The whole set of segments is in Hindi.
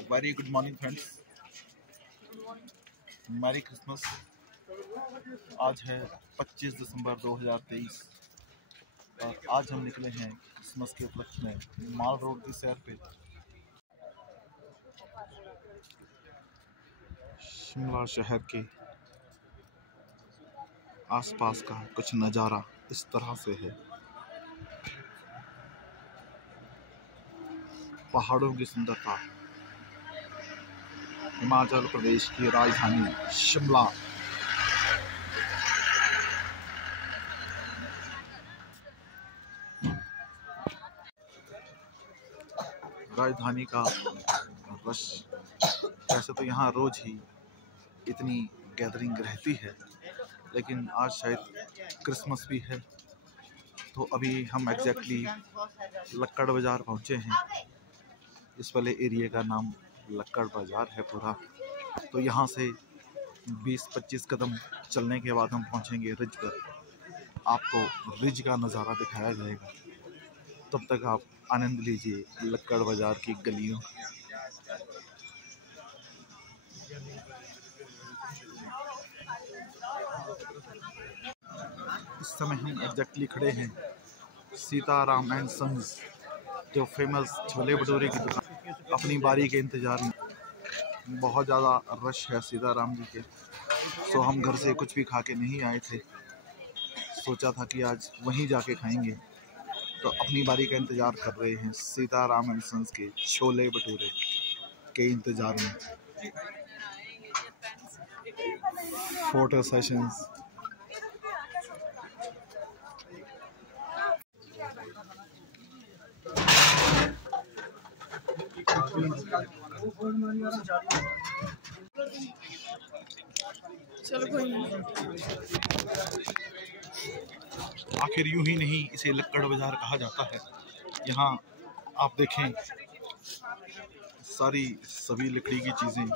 Very good morning friends, merry Christmas. आज है 25 दिसंबर 2023 और आज हम निकले हैं क्रिसमस के उपलक्ष्य में माल रोड की सैर पे। शिमला शहर के आसपास का कुछ नज़ारा इस तरह से है। पहाड़ों की सुंदरता, हिमाचल प्रदेश की राजधानी शिमला, राजधानी का रश। वैसे तो यहाँ रोज ही इतनी गैदरिंग रहती है, लेकिन आज शायद क्रिसमस भी है, तो अभी हम एग्जैक्टली लक्कड़ बाज़ार पहुँचे हैं। इस वाले एरिया का नाम लक्कड़ बाज़ार है पूरा। तो यहाँ से 20-25 कदम चलने के बाद हम पहुँचेंगे रिज पर। आपको रिज का नज़ारा दिखाया जाएगा, तब तक आप आनंद लीजिए लक्कड़ बाज़ार की गलियों। इस समय हम एग्जैक्टली खड़े हैं सीताराम एंड सन्स, जो फेमस छोले भटूरे की दुकान। अपनी बारी के इंतज़ार में बहुत ज़्यादा रश है सीताराम जी के, सो हम घर से कुछ भी खा के नहीं आए थे। सोचा था कि आज वहीं जाके खाएंगे, तो अपनी बारी का इंतज़ार कर रहे हैं सीताराम एंड सन्स के छोले भटूरे के इंतज़ार में। फोटो सेशंस, चलो कोई नहीं। आखिर यूं ही नहीं इसे लक्कड़ बाज़ार कहा जाता है। यहाँ आप देखें सभी लकड़ी की चीज़ें।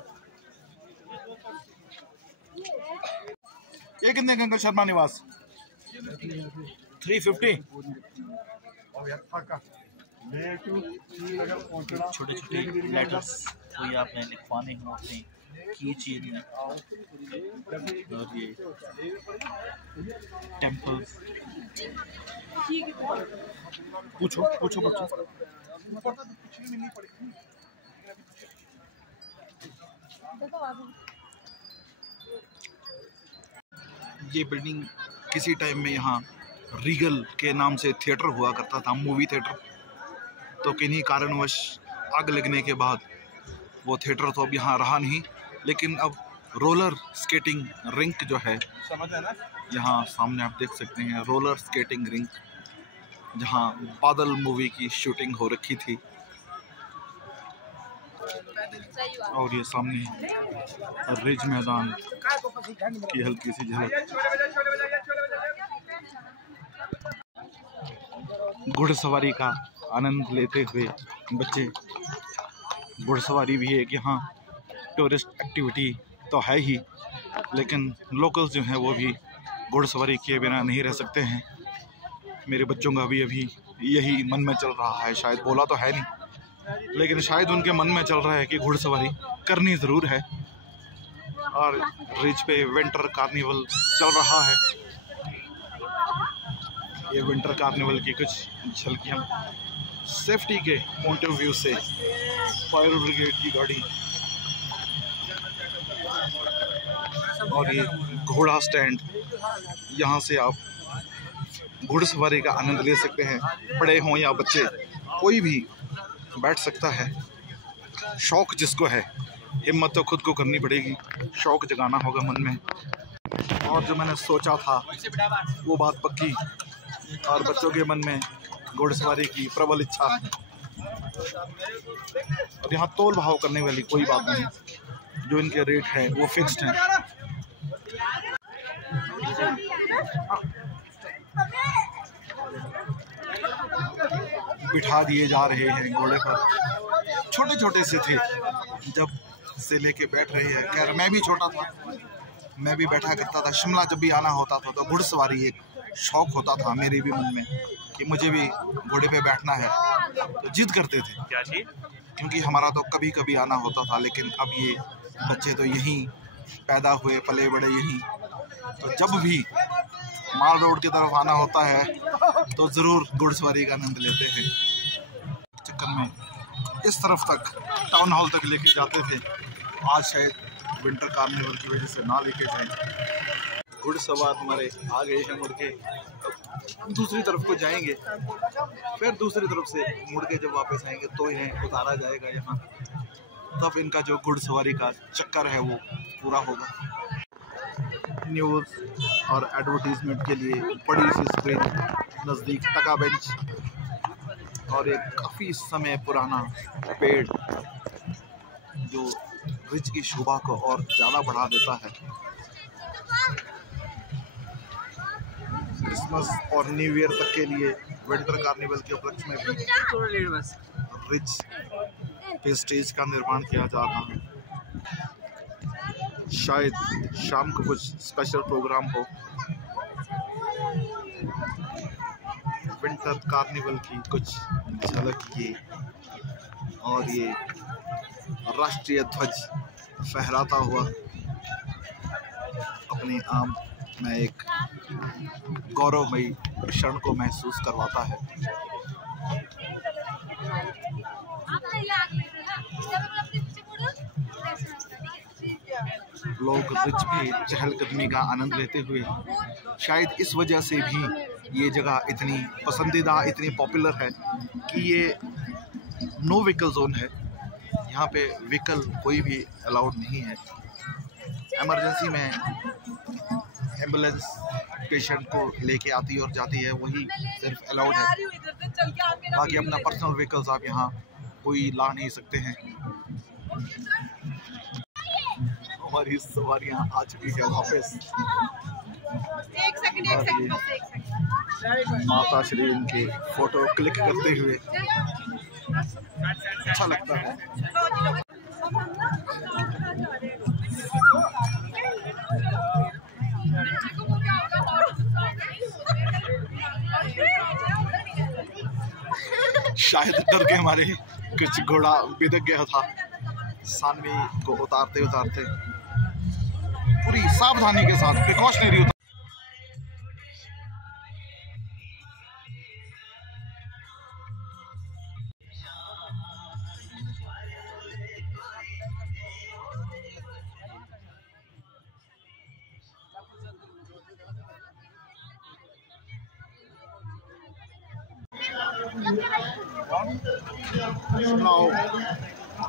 ये कितने का अंकल शर्मा निवास? 350। छोटे छोटे लेटर्स कोई आपने लिखवाने होते हैं, की चीज में, और ये टेम्पल्स। पूछो बच्चों। ये बिल्डिंग किसी टाइम में यहाँ रीगल के नाम से थिएटर हुआ करता था, मूवी थिएटर। तो किन्हीं कारणवश आग लगने के बाद वो थिएटर तो अब यहाँ रहा नहीं, लेकिन अब रोलर स्केटिंग रिंक जो है, यहाँ सामने आप देख सकते हैं रोलर स्केटिंग रिंक, जहाँ बादल मूवी की शूटिंग हो रखी थी। और ये सामने रिज मैदान की हल्की सी झलक। घुड़सवारी का आनंद लेते हुए बच्चे, घुड़सवारी भी एक यहाँ टूरिस्ट एक्टिविटी तो है ही, लेकिन लोकल्स जो हैं वो भी घुड़सवारी किए बिना नहीं रह सकते हैं। मेरे बच्चों का भी अभी यही मन में चल रहा है, शायद बोला तो है नहीं, लेकिन शायद उनके मन में चल रहा है कि घुड़सवारी करनी ज़रूर है। और रिज पे विंटर कार्निवल चल रहा है। ये विंटर कार्निवल की कुछ झलकियाँ सेफ्टी के पॉइंट ऑफ व्यू से। फायर ब्रिगेड की गाड़ी और ये घोड़ा स्टैंड, यहाँ से आप घुड़सवारी का आनंद ले सकते हैं। बड़े हों या बच्चे, कोई भी बैठ सकता है। शौक जिसको है, हिम्मत तो खुद को करनी पड़ेगी, शौक जगाना होगा मन में। और जो मैंने सोचा था वो बात पक्की, और बच्चों के मन में घुड़सवारी की प्रबल इच्छा। और यहाँ तोल भाव करने वाली कोई बात नहीं, जो इनके रेट हैं वो फिक्स्ड हैं। बिठा दिए जा रहे हैं घोड़े पर, छोटे छोटे से थे जब से लेके बैठ रहे हैं। खैर मैं भी छोटा था, मैं भी बैठा करता था। शिमला जब भी आना होता था तो घुड़सवारी एक शौक होता था मेरे भी मन में। कि मुझे भी घोड़े पे बैठना है, तो जिद करते थे। क्या चीज? क्योंकि हमारा तो कभी कभी आना होता था, लेकिन अब ये बच्चे तो यहीं पैदा हुए पले बड़े यहीं, तो जब भी माल रोड की तरफ आना होता है तो ज़रूर घुड़सवारी का आनंद लेते हैं। चक्कर में इस तरफ तक टाउन हॉल तक लेके जाते थे, आज शायद विंटर कार्निवल की वजह से ना लेके जाएं। घुड़सवार हमारे आ गए हैं, मुड़ के दूसरी तरफ को जाएंगे, फिर दूसरी तरफ से मुड़ के जब वापस आएंगे तो इन्हें उतारा जाएगा यहाँ, तब इनका जो घुड़सवारी का चक्कर है वो पूरा होगा। न्यूज़ और एडवर्टीजमेंट के लिए बड़ी सी स्क्रीन नज़दीक टका बेंच और एक काफ़ी समय पुराना पेड़ जो रिच की शोभा को और ज़्यादा बढ़ा देता है। क्रिसमस और न्यू ईयर तक के लिए विंटर कार्निवल के उपलक्ष्य में भी रिच पेस्ट्रीज का निर्माण किया जा रहा है। शायद शाम को कुछ स्पेशल प्रोग्राम हो। विंटर कार्निवल की कुछ झलक ये, और ये राष्ट्रीय ध्वज फहराता हुआ अपने आप में एक गौरवमयी क्षण को महसूस करवाता है। लोग रिच में चहलकदमी का आनंद लेते हुए, शायद इस वजह से भी ये जगह इतनी पसंदीदा, इतनी पॉपुलर है कि ये नो व्हीकल जोन है। यहाँ पे व्हीकल कोई भी अलाउड नहीं है। इमरजेंसी में एम्बुलेंस पेशेंट को लेके आती और जाती है, वही सिर्फ अलाउड है। बाकी अपना पर्सनल व्हीकल्स आप यहाँ कोई ला नहीं सकते हैं। हमारी सवारियाँ आ चुकी है वापस। माता श्री इनके फोटो क्लिक करते हुए अच्छा लगता है। शायद डर के हमारे कुछ घोड़ा बिदक गया था। सानवी को उतारते उतारते पूरी सावधानी के साथ प्रिकॉशनरी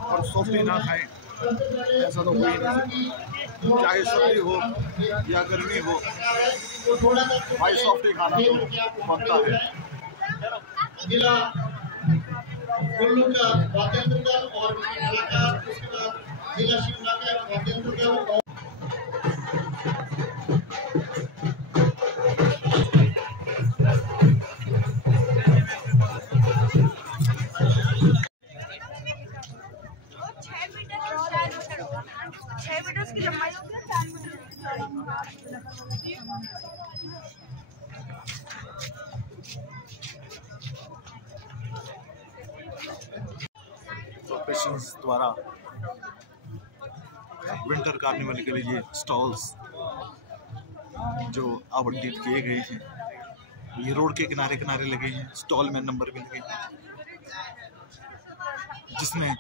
और सॉफ्टी ना खाएं, ऐसा तो कोई नहीं। चाहे सर्दी हो या गर्मी हो, भाई सॉफ्टी खाना तो बनता है। जिला कुल्लू का वाकेंद्र दल और उसके बाद जिला शिमला का वाकेंद्र दल। ऑपरेशंस द्वारा विंटर कार्निवल के लिए स्टॉल्स जो आवंटित किए गए हैं, ये रोड के किनारे किनारे लगे हैं। स्टॉल में नंबर भी लगे हैं। जिसने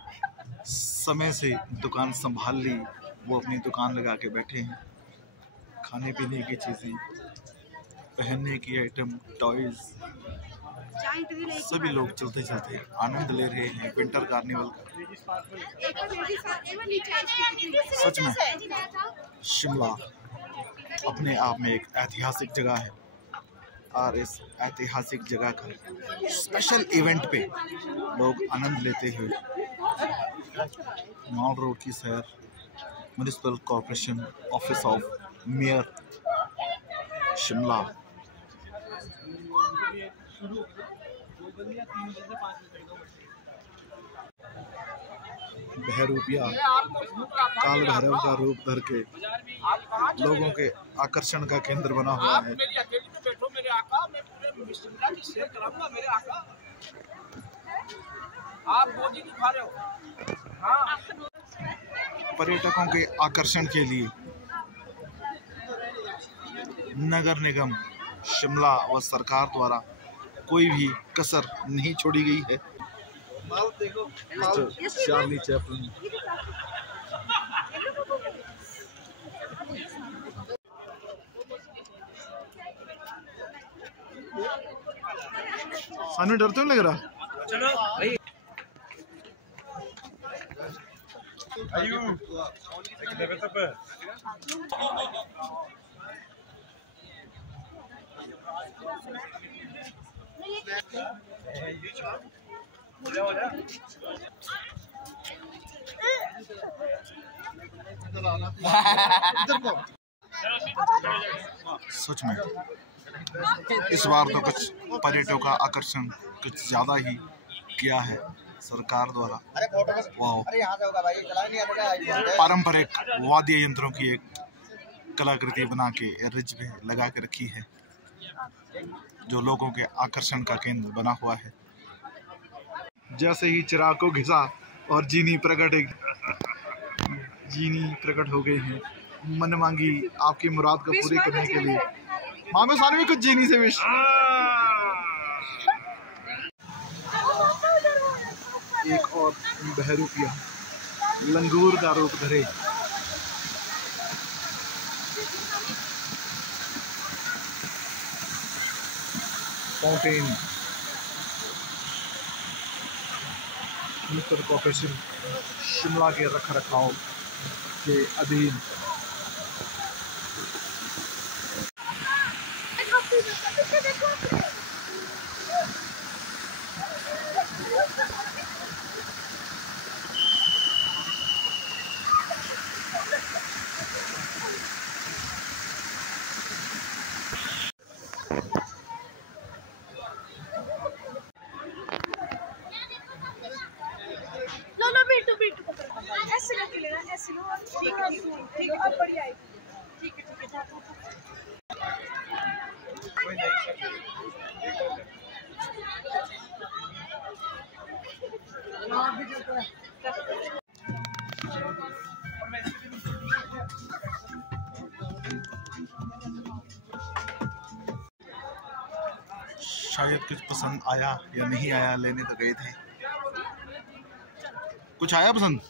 समय से दुकान संभाल ली वो अपनी दुकान लगा के बैठे हैं। खाने पीने की चीज़ें, पहनने की आइटम, टॉयज, सभी लोग चलते चलते आनंद ले रहे हैं विंटर कार्निवल का। सच में शिमला अपने आप में एक ऐतिहासिक जगह है, और इस ऐतिहासिक जगह का स्पेशल इवेंट पे लोग आनंद लेते हुए मॉल रोड की सैर municipal corporation office of mayor Shimla. बहरूपिया काल भैरव का रूप धर के लोगों के आकर्षण का केंद्र बना हुआ है। मेरे आका, मैं पूरे शिमला की सैर कराऊंगा मेरे आका। आप बोझ नहीं खा रहे हो। हाँ, पर्यटकों के आकर्षण के लिए नगर निगम शिमला व सरकार द्वारा कोई भी कसर नहीं छोड़ी गई है। चार्ली चैपलिन सानू डर तो नहीं लग रहा? चलो भाई। सच में इस बार तो कुछ पर्यटकों का आकर्षण कुछ ज्यादा ही किया है सरकार द्वारा। वाह, पारंपरिक वाद्य यंत्रों की एक कलाकृति बना के रिज पे लगा के रखी है, जो लोगों के आकर्षण का केंद्र बना हुआ है। जैसे ही चिराग को घिसा और जीनी प्रकट हो गई है। मन मांगी आपकी मुराद को पूरी करने के लिए मामे सारे में कुछ जीनी से विश। एक और बहरूपिया लंगूर का रूप धरे। फाउंटेन म्युनिसिपल कॉर्पोरेशन शिमला के रख रखाव के अधीन। ऐसे करके लेना, ऐसे लो। ठीक है, ठीक है, अब बढ़िया है। ठीक है, ठीक है। शायद कुछ पसंद आया या नहीं आया, लेने तो गए थे। कुछ आया पसंद?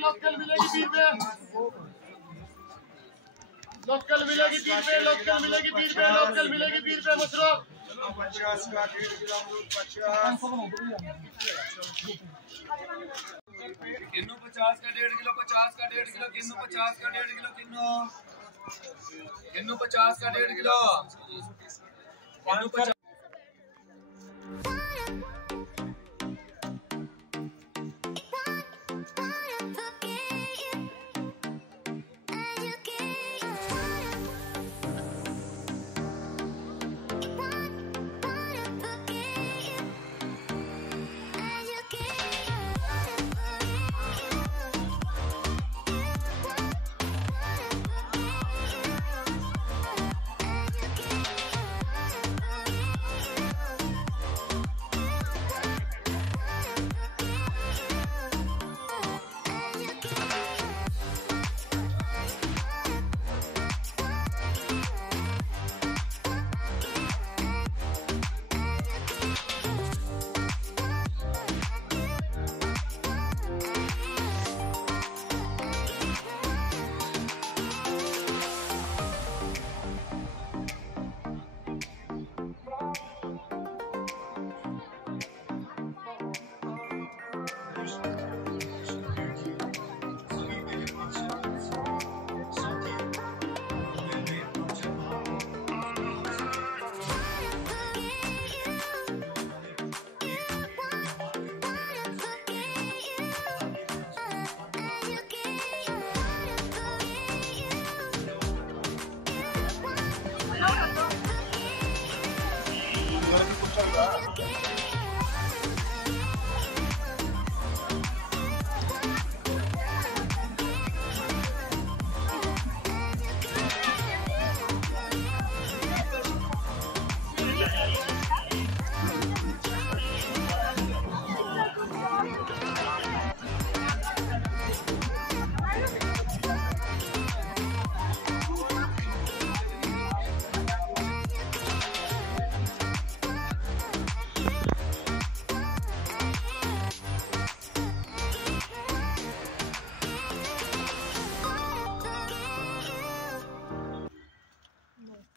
लोकल मिलेगी 20 रुपए। लोकल मिलेगी 20 रुपए। लोकल मिलेगी 20 रुपए। लोकल मिलेगी 20 रुपए। मशरूम 50 का 1.5 किलो अमरूद 50। किन्नू 50 का 1.5 किलो। 50 का 1.5 किलो किन्नू। 50 का 1.5 किलो किन्नू। किन्नू 50 का 1.5 किलो किन्नू 50।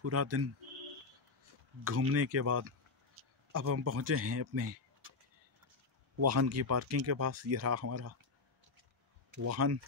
पूरा दिन घूमने के बाद अब हम पहुंचे हैं अपने वाहन की पार्किंग के पास। ये रहा हमारा वाहन।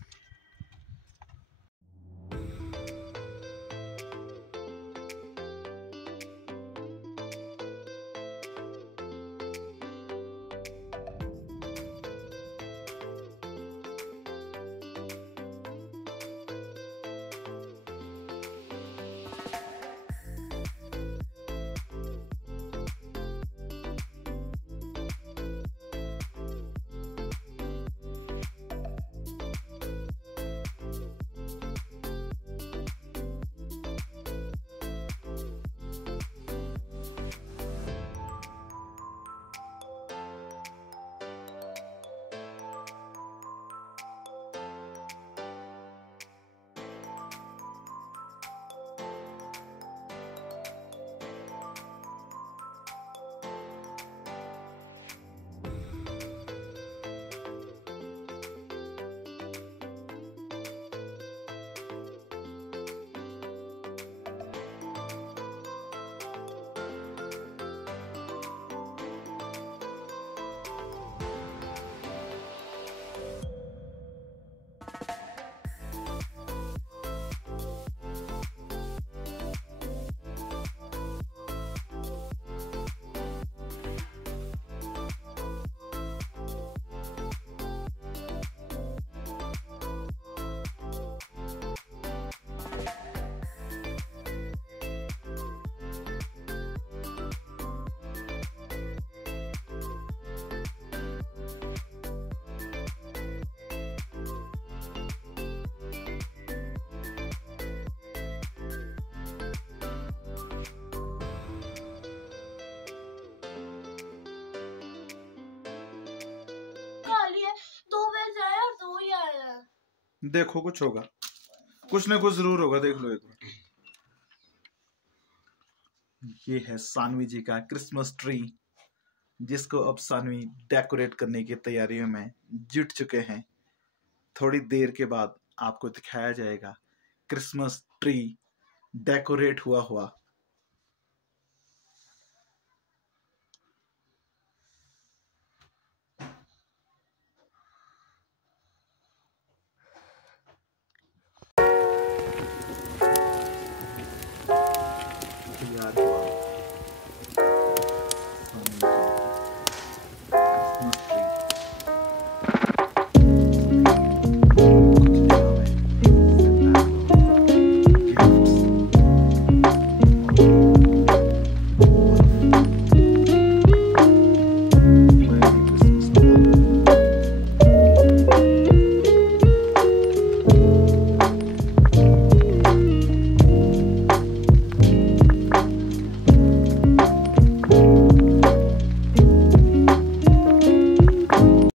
देखो कुछ होगा, कुछ ना कुछ जरूर होगा, देख लो एक बार। ये है सानवी जी का क्रिसमस ट्री, जिसको अब सानवी डेकोरेट करने की तैयारियों में जुट चुके हैं। थोड़ी देर के बाद आपको दिखाया जाएगा क्रिसमस ट्री डेकोरेट हुआ हुआ